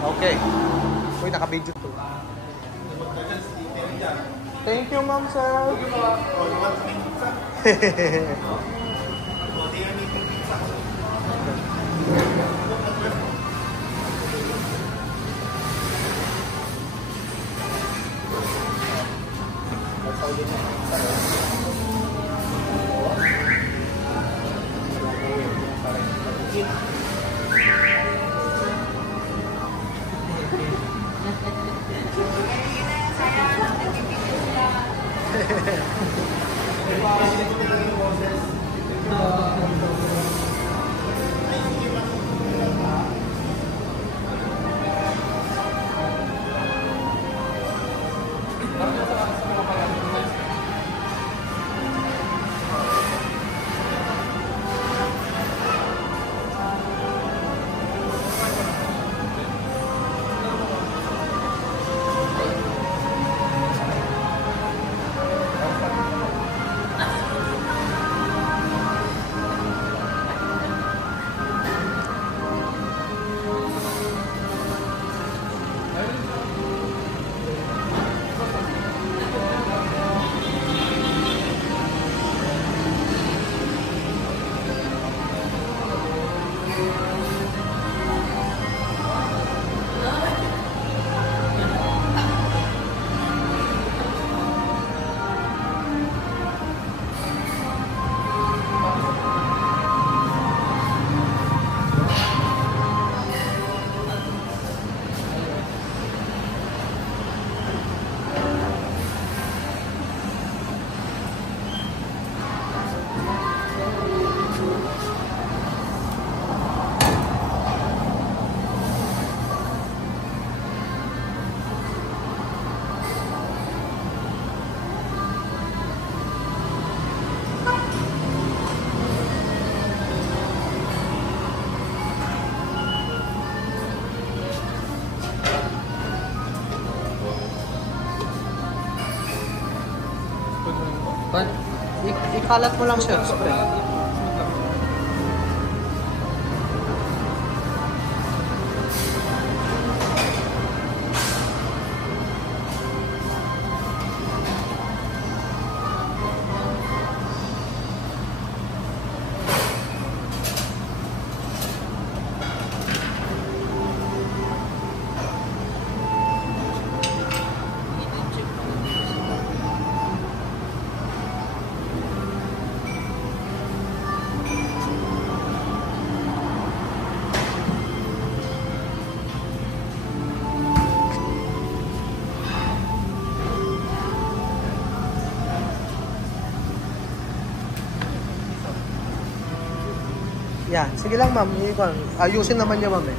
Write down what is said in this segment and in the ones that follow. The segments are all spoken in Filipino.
Okay. Uy, naka-video to. Thank you, ma'am, sir. Ikalat mo lang siya. Yan. Sige lang, ma'am. Ayusin naman niya, ma'am, eh.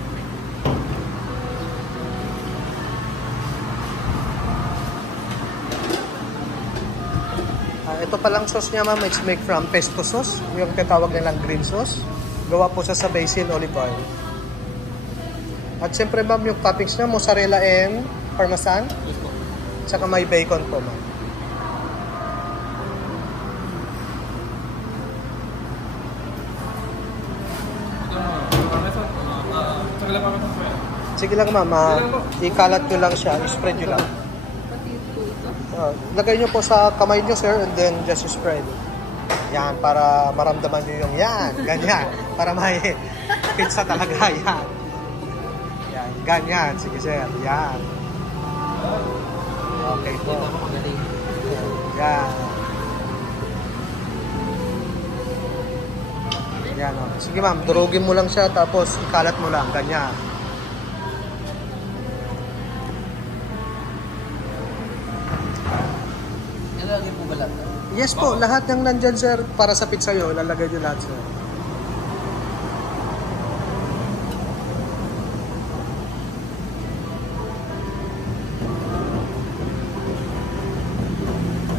Ito palang sauce niya, ma'am. It's made from pesto sauce. Yung tinatawag nilang green sauce. Gawa po siya sa basil olive oil. At siyempre, ma'am, yung toppings niya, mozzarella and parmesan. Tsaka may bacon po, ma'am. Sige lang, ma'am. Ikalat nyo lang siya. I-spread nyo lang. Lagay nyo po sa kamay nyo, sir, and then just spread. Yan, para maramdaman nyo yung yan. Ganyan. Para may pizza talaga. Yan. Yan. Ganyan. Sige, sir. Yan. Okay po. Yan. Yan, o. Sige, ma'am. Durugin mo lang siya, tapos ikalat mo lang. Ganyan. Ilalagay po ba lahat? Yes po, lahat ng nandyan, sir, para sa pizza nyo, lalagay nyo lahat, sir.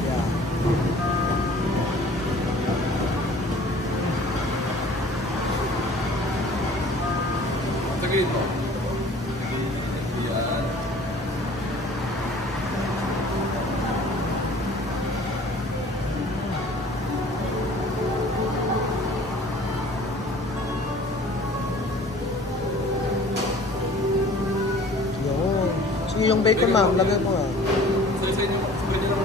Yeah. Saglit mo. yung bacon, ma'am. Lagyan mo nga. Sa inyo, sabay niyo lang.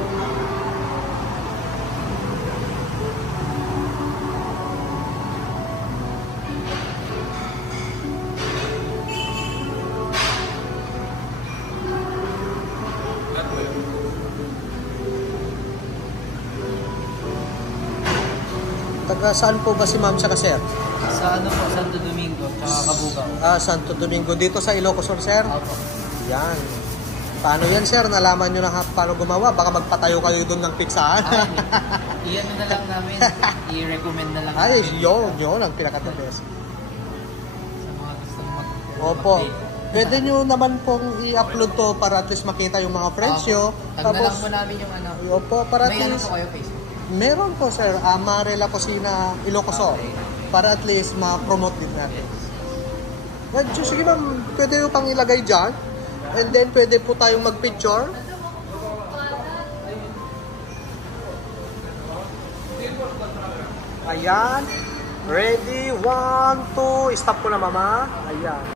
Lahat ba yun? Taga saan po ba si ma'am siya, sir? Sa ano po, Santo Domingo, tsaka Cabugao. Santo Domingo. Dito sa Ilocos Sur, sir? Opo. Yan. Paano yan, sir? Nalaman nyo na paano gumawa? Baka magpatayo kayo doon ng pizzahan. Iyan na lang namin. I-recommend na lang Ay, namin. yun ang pinaka-the-best. Sa mga gusto Opo. Pwede nyo naman pong i-upload to para at least makita yung mga friends nyo. Tag na lang po namin yung ano. Opo, para at May ano least... po kayo, Facebook? Meron po, sir. Amarela Cocina, Ilocos Sur. Para at least ma-promote din natin. Well, sige ma'am, pwede nyo pang ilagay dyan. And then, pwede po tayong mag-picture. Ayan. Ready? 1, 2. Stop ko na, mama. Ayan.